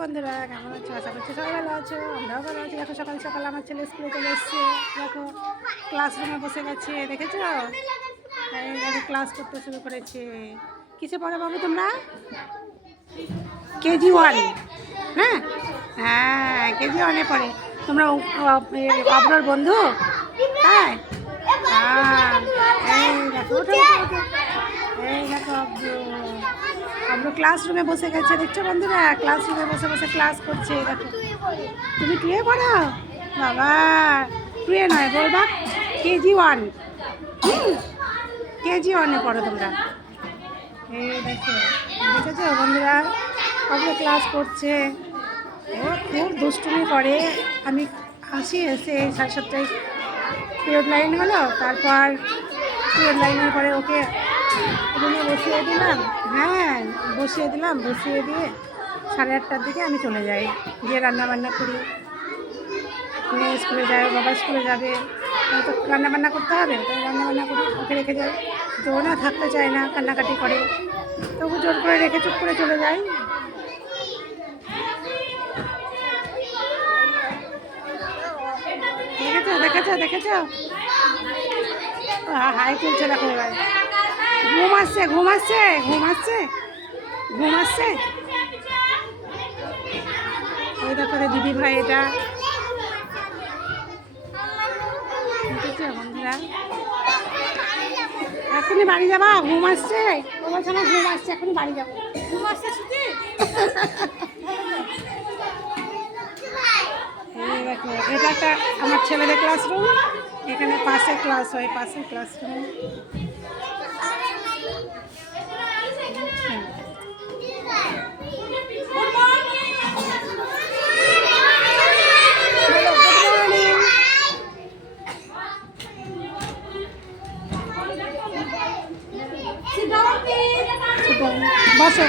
বন্ধুরা, কেমন আছো? আশা করছি সবাই ভালো আছো। আমরাও ভালো আছি। দেখো সকাল সকাল আমার ছেলে স্কুলে চলে এসছে। দেখো ক্লাসরুমে বসে গেছে, দেখেছো? এই দেখো ক্লাস করতে শুরু করেছে। কিসে পড়ো বাবু তোমরা? KG1? হ্যাঁ হ্যাঁ, KG1-এ পড়ে। তোমরা অব্রর বন্ধু? হ্যাঁ এই দেখো, এই দেখো অব্র ক্লাসরুমে বসে গেছে, দেখছো বন্ধুরা? ক্লাসরুমে বসে বসে ক্লাস করছে। দেখো, তুমি টুয়ে পড়ো? বাবা, টুয়ে নয়, বলবা KG1। KG1-এ পড়ো তোমরা। এই দেখো, দেখেছো বন্ধুরা? অব্র ক্লাস করছে। ও খুব দুষ্টুমি করে। আমি আসি, এসে 7:30টায় পিরিয়ড লাইন হলো। তারপর পিরিয়ড লাইনের পরে ওকে রুমে বসিয়ে দিলাম। হ্যাঁ, বসিয়ে দিলাম। বসিয়ে দিয়ে 8:30টার দিকে আমি চলে যাই, গিয়ে রান্নাবান্না করি। মেয়ে স্কুলে যায়, বাবা স্কুলে যাবে, তো রান্নাবান্না করতে হবে। তাই রান্নাবান্না করি, ওকে রেখে যাই। তো না থাকতে চায় না, কান্নাকাটি করে, তবু জোর করে রেখে চুপ করে চলে যাই। দেখেছো দেখেছো দেখেছো? হাই তুলছে দেখো। এবার ঘুম আসছে, ঘুম আসছে, ঘুম আসছে, ঘুম আসছে। ওই দেখো দিদি ভাই, এটা দেখেছো বন্ধুরা? এখনই বাড়ি যাবা? ঘুম আসছে, ও বলছে আমার ঘুম আসছে, এখনই বাড়ি যাবো। ঘুম আসছে শুধু। এই দেখো, এটা একটা আমার ছেলেদের ক্লাসরুম। এখানে পাশে ক্লাস হয়, পাশে ক্লাসরুম। বসো।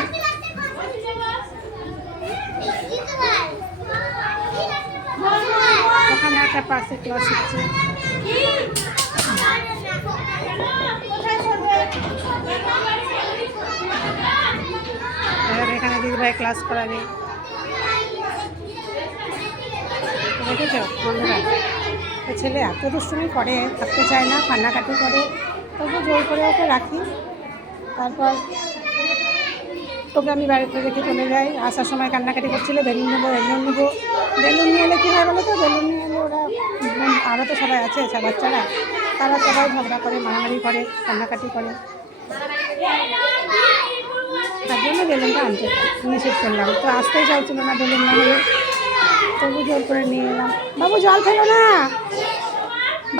ওখানে একটা পাশে ক্লাস হচ্ছে। এখানে দিদিভাই ক্লাস করাবে। দেখেছো বন্ধুরা? ছেলে এত দুষ্টুমি করে, থাকতে চায় না, কান্নাকাটি করে, তবু জোর করে ওকে রাখি। তারপর তোকে আমি বাড়িতে রেখে চলে যাই। আসার সময় কান্নাকাটি করছিল, বেলুন নেবো, বেলুন নেবো। বেলুন নিয়ে এলে কী হয় বলো তো? বেলুন নিয়ে এলে ওরা, আরও তো সবাই আছে বাচ্চারা, তারা সবাই ঝগড়া করে, মারামারি করে, কান্নাকাটি করে। তার জন্য বেলুনটা আনতে নিষেধ করলাম। তো আসতেই চাইছিল না বেলুন না হলে, তবু জোর করে নিয়ে এলাম। বাবু জল ফেলো না,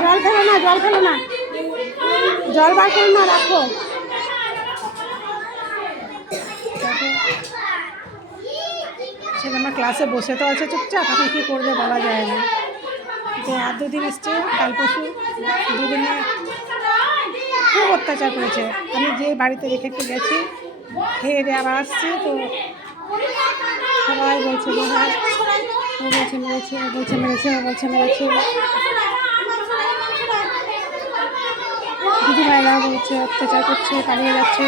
জল ফেলো না, জল ফেলো না, জল বার করো না, রাখো। ছেলে আমার ক্লাসে বসে তো আছে চুপচাপ, এখন কী করবে বলা যায় না। তো আর দুদিন এসছে, কাল পরশু, দুদিনে খুব অত্যাচার করেছে। আমি যে বাড়িতে রেখে একটু গেছি, খেয়ে দিয়ে আবার আসছি, তো সবাই বলছে যে হ্যাঁ ও বলছে মেরেছে, ও বলছে মেরেছে, ও বলছে মেরেছে। দিদিভাইরা বলছে অত্যাচার করছে, পালিয়ে যাচ্ছে।